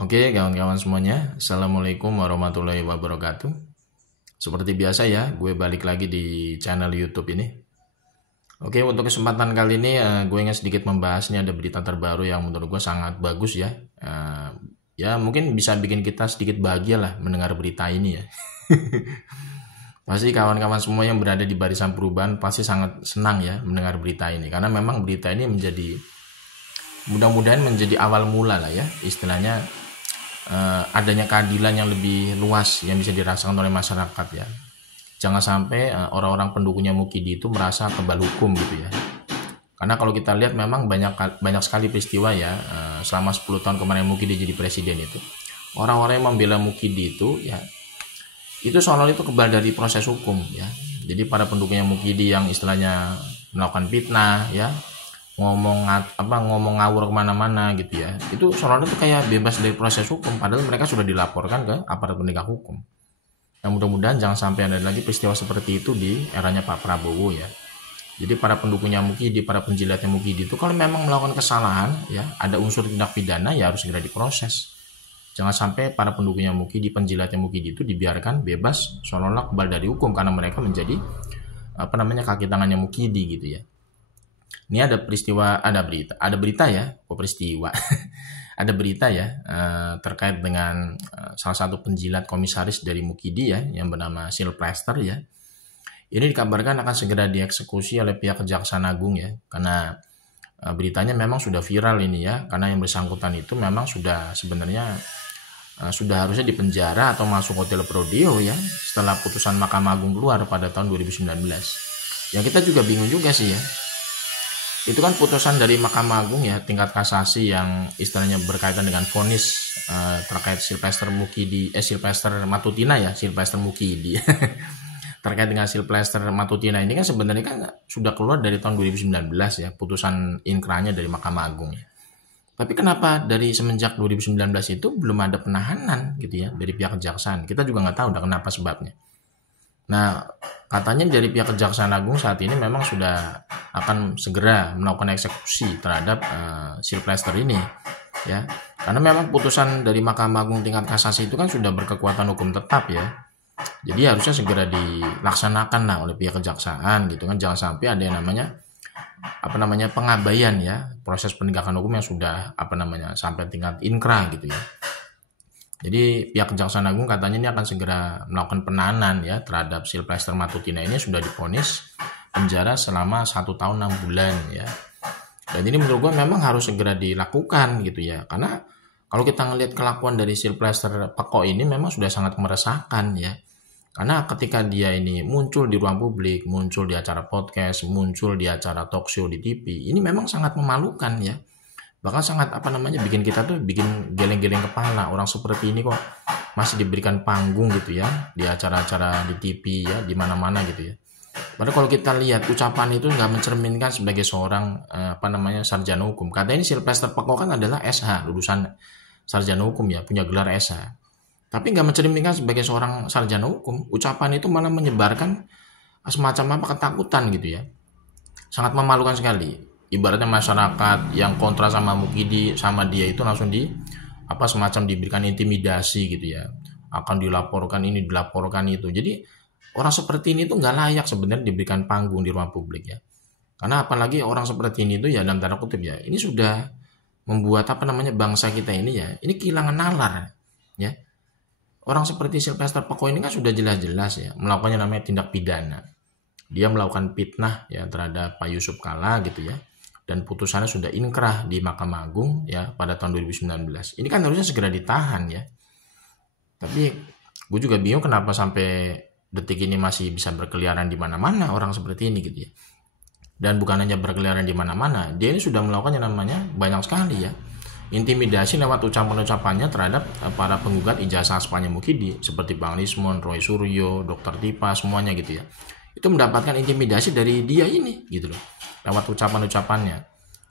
Oke, kawan-kawan semuanya, Assalamualaikum warahmatullahi wabarakatuh. Seperti biasa ya, gue balik lagi di channel YouTube ini. Oke, untuk kesempatan kali ini gue ingin sedikit membahas, ini ada berita terbaru yang menurut gue sangat bagus ya. Ya mungkin bisa bikin kita sedikit bahagia lah mendengar berita ini ya. Pasti kawan-kawan semua yang berada di barisan perubahan pasti sangat senang ya mendengar berita ini. Karena memang berita ini mudah-mudahan menjadi awal mula lah ya, istilahnya adanya keadilan yang lebih luas yang bisa dirasakan oleh masyarakat ya. Jangan sampai orang-orang pendukungnya Mukidi itu merasa kebal hukum gitu ya. Karena kalau kita lihat memang banyak sekali peristiwa ya selama 10 tahun kemarin Mukidi jadi presiden itu. Orang-orang yang membela Mukidi itu ya itu soal itu kebal dari proses hukum ya. Jadi para pendukungnya Mukidi yang istilahnya melakukan fitnah ya, ngomong ngawur kemana-mana gitu ya, itu soalnya itu kayak bebas dari proses hukum padahal mereka sudah dilaporkan ke aparat penegak hukum. Nah mudah-mudahan jangan sampai ada lagi peristiwa seperti itu di eranya Pak Prabowo ya. Jadi para pendukungnya Mukidi, para penjilatnya Mukidi itu kalau memang melakukan kesalahan ya, ada unsur tindak pidana ya harus segera diproses. Jangan sampai para pendukungnya Mukidi, penjilatnya Mukidi itu dibiarkan bebas seolah-olah kebal dari hukum karena mereka menjadi kaki tangannya Mukidi gitu ya. Ini ada berita ya, peristiwa. Ada berita ya terkait dengan salah satu penjilat komisaris dari Mukidi ya yang bernama Silvester ya. Ini dikabarkan akan segera dieksekusi oleh pihak Kejaksaan Agung ya, karena beritanya memang sudah viral ini ya, karena yang bersangkutan itu memang sudah sebenarnya sudah harusnya dipenjara atau masuk hotel Prodeo ya setelah putusan Mahkamah Agung keluar pada tahun 2019. Ya kita juga bingung juga sih ya. Itu kan putusan dari Mahkamah Agung ya tingkat kasasi yang istilahnya berkaitan dengan vonis terkait Silvester Matutina ya, Silvester Mukidi. Terkait dengan Silvester Matutina ini kan sebenarnya kan sudah keluar dari tahun 2019 ya, putusan inkrahnya dari Mahkamah Agung ya. Tapi kenapa dari semenjak 2019 itu belum ada penahanan gitu ya dari pihak kejaksaan? Kita juga nggak tahu udah kenapa sebabnya. Nah, katanya dari pihak Kejaksaan Agung saat ini memang sudah akan segera melakukan eksekusi terhadap Silvester ini ya. Karena memang putusan dari Mahkamah Agung tingkat kasasi itu kan sudah berkekuatan hukum tetap ya. Jadi harusnya segera dilaksanakan lah oleh pihak kejaksaan gitu kan, jangan sampai ada yang namanya pengabaian ya proses penegakan hukum yang sudah sampai tingkat inkrah gitu ya. Jadi pihak Kejaksaan Agung katanya ini akan segera melakukan penahanan ya terhadap Silvester Matutina ini, sudah divonis penjara selama 1 tahun 6 bulan ya. Dan ini menurut gue memang harus segera dilakukan gitu ya. Karena kalau kita ngelihat kelakuan dari Silvester Peko ini memang sudah sangat meresahkan ya. Karena ketika dia ini muncul di ruang publik, muncul di acara podcast, muncul di acara talk show di TV, ini memang sangat memalukan ya. Bahkan sangat bikin kita tuh bikin geleng-geleng kepala, orang seperti ini kok masih diberikan panggung gitu ya di acara-acara di TV ya, di mana-mana gitu ya. Padahal kalau kita lihat ucapan itu nggak mencerminkan sebagai seorang sarjana hukum. Katanya ini Silvester Peko kan adalah SH, lulusan sarjana hukum ya, punya gelar SH. Tapi nggak mencerminkan sebagai seorang sarjana hukum. Ucapan itu malah menyebarkan semacam ketakutan gitu ya. Sangat memalukan sekali. Ibaratnya masyarakat yang kontra sama Mukidi sama dia itu langsung semacam diberikan intimidasi gitu ya, akan dilaporkan ini dilaporkan itu. Jadi orang seperti ini tuh nggak layak sebenarnya diberikan panggung di ruang publik ya. Karena apalagi orang seperti ini tuh ya dalam tanda kutip ya, ini sudah membuat bangsa kita ini ya ini kehilangan nalar ya. Orang seperti Silvester Peko ini kan sudah jelas-jelas ya melakukannya namanya tindak pidana. Dia melakukan fitnah ya terhadap Pak Yusuf Kalla gitu ya. Dan putusannya sudah inkrah di Mahkamah Agung ya pada tahun 2019. Ini kan harusnya segera ditahan ya. Tapi gue juga bingung kenapa sampai detik ini masih bisa berkeliaran di mana-mana orang seperti ini gitu ya. Dan bukan hanya berkeliaran di mana-mana, dia ini sudah melakukan yang namanya banyak sekali ya. Intimidasi lewat ucapan-ucapannya terhadap para penggugat ijazah aspanya Mukidi seperti Bang Lismon, Roy Suryo, Dr. Tipa, semuanya gitu ya. Itu mendapatkan intimidasi dari dia ini gitu loh. Lewat ucapan-ucapannya.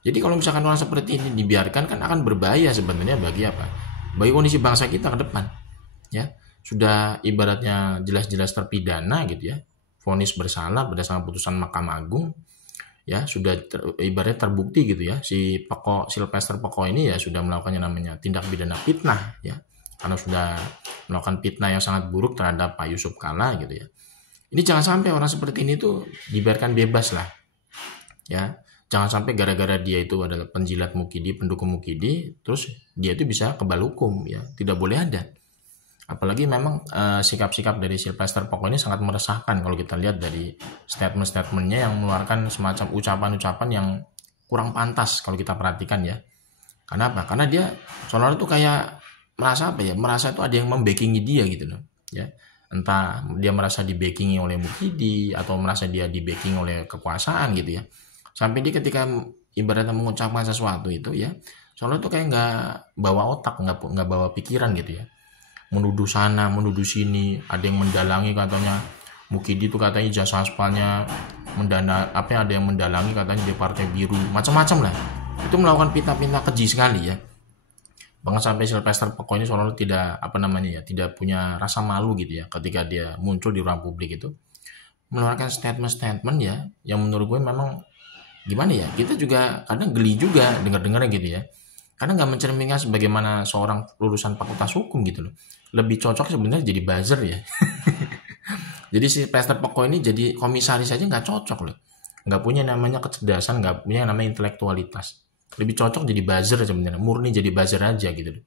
Jadi kalau misalkan orang seperti ini dibiarkan kan akan berbahaya sebenarnya bagi apa? Bagi kondisi bangsa kita ke depan. Ya, sudah ibaratnya jelas-jelas terpidana gitu ya. Vonis bersalah berdasarkan putusan Mahkamah Agung. ya sudah ibaratnya terbukti gitu ya, si Sylvester Peko ini ya sudah melakukan yang namanya tindak pidana fitnah ya, karena sudah melakukan fitnah yang sangat buruk terhadap Pak Yusuf Kalla gitu ya. Ini jangan sampai orang seperti ini tuh dibiarkan bebas lah ya. Jangan sampai gara-gara dia itu adalah penjilat Mukidi, pendukung Mukidi, terus dia itu bisa kebal hukum ya. Tidak boleh ada. Apalagi memang sikap-sikap dari Sylvester Peko ini sangat meresahkan kalau kita lihat dari statement-statementnya yang mengeluarkan semacam ucapan-ucapan yang kurang pantas kalau kita perhatikan ya. Kenapa? Karena dia seolah-olah itu kayak merasa apa ya? Merasa itu ada yang membackingi dia gitu loh. Ya, entah dia merasa di-backingi oleh Mukidi atau merasa dia di-backing oleh kekuasaan gitu ya. Sampai dia ketika ibaratnya mengucapkan sesuatu itu ya, seolah itu kayak nggak bawa otak, nggak bawa pikiran gitu ya. Menuduh sana, menuduh sini, ada yang mendalangi katanya Mukidi itu katanya jasa aspalnya ada yang mendalangi katanya di Partai Biru, macam-macam lah. Itu melakukan fitnah-fitnah keji sekali ya. Bahkan sampai Sylvester Peko ini seolah tidak tidak punya rasa malu gitu ya ketika dia muncul di ruang publik itu mengeluarkan statement-statement ya yang menurut gue memang gimana ya, kita juga kadang geli juga dengar-dengarnya gitu ya. Karena nggak mencerminkan sebagaimana seorang lulusan fakultas hukum gitu loh. Lebih cocok sebenarnya jadi buzzer ya. Jadi si Sylvester Peko ini jadi komisaris aja nggak cocok loh. Nggak punya namanya kecerdasan, nggak punya namanya intelektualitas. Lebih cocok jadi buzzer sebenarnya, murni jadi buzzer aja gitu loh.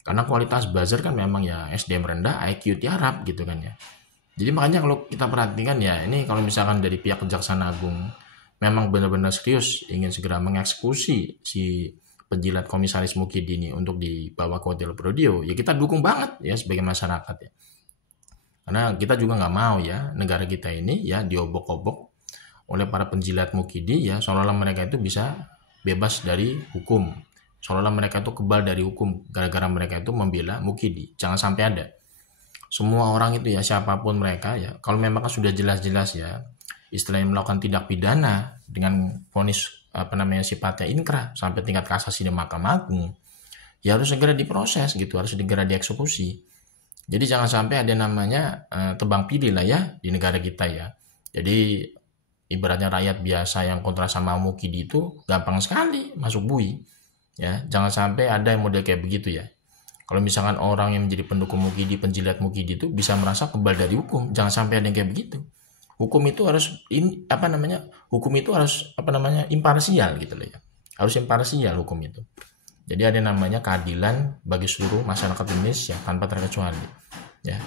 Karena kualitas buzzer kan memang ya SDM rendah, IQ tiarap gitu kan ya. Jadi makanya kalau kita perhatikan ya, ini kalau misalkan dari pihak Kejaksaan Agung memang benar-benar serius ingin segera mengeksekusi si penjilat komisaris Mukidi ini untuk dibawa ke Hotel Prodio, ya kita dukung banget ya sebagai masyarakat ya. Karena kita juga nggak mau ya negara kita ini ya diobok-obok oleh para penjilat Mukidi ya, seolah-olah mereka itu bisa bebas dari hukum, seolah-olah mereka itu kebal dari hukum gara-gara mereka itu membela Mukidi. Jangan sampai ada. Semua orang itu ya siapapun mereka ya, kalau memang sudah jelas-jelas ya istilahnya melakukan tindak pidana dengan vonis sifatnya inkrah sampai tingkat kasasi di Mahkamah Agung, ya harus segera diproses gitu, harus segera dieksekusi. Jadi jangan sampai ada namanya tebang pilih lah ya di negara kita ya. Jadi ibaratnya rakyat biasa yang kontra sama Mukidi itu gampang sekali masuk bui ya. Jangan sampai ada yang model kayak begitu ya. Kalau misalkan orang yang menjadi pendukung Mukidi, penjilat Mukidi itu bisa merasa kebal dari hukum, jangan sampai ada yang kayak begitu. Hukum itu harus imparsial gitu loh ya. Harus imparsial hukum itu. Jadi ada namanya keadilan bagi seluruh masyarakat Indonesia tanpa terkecuali. Ya.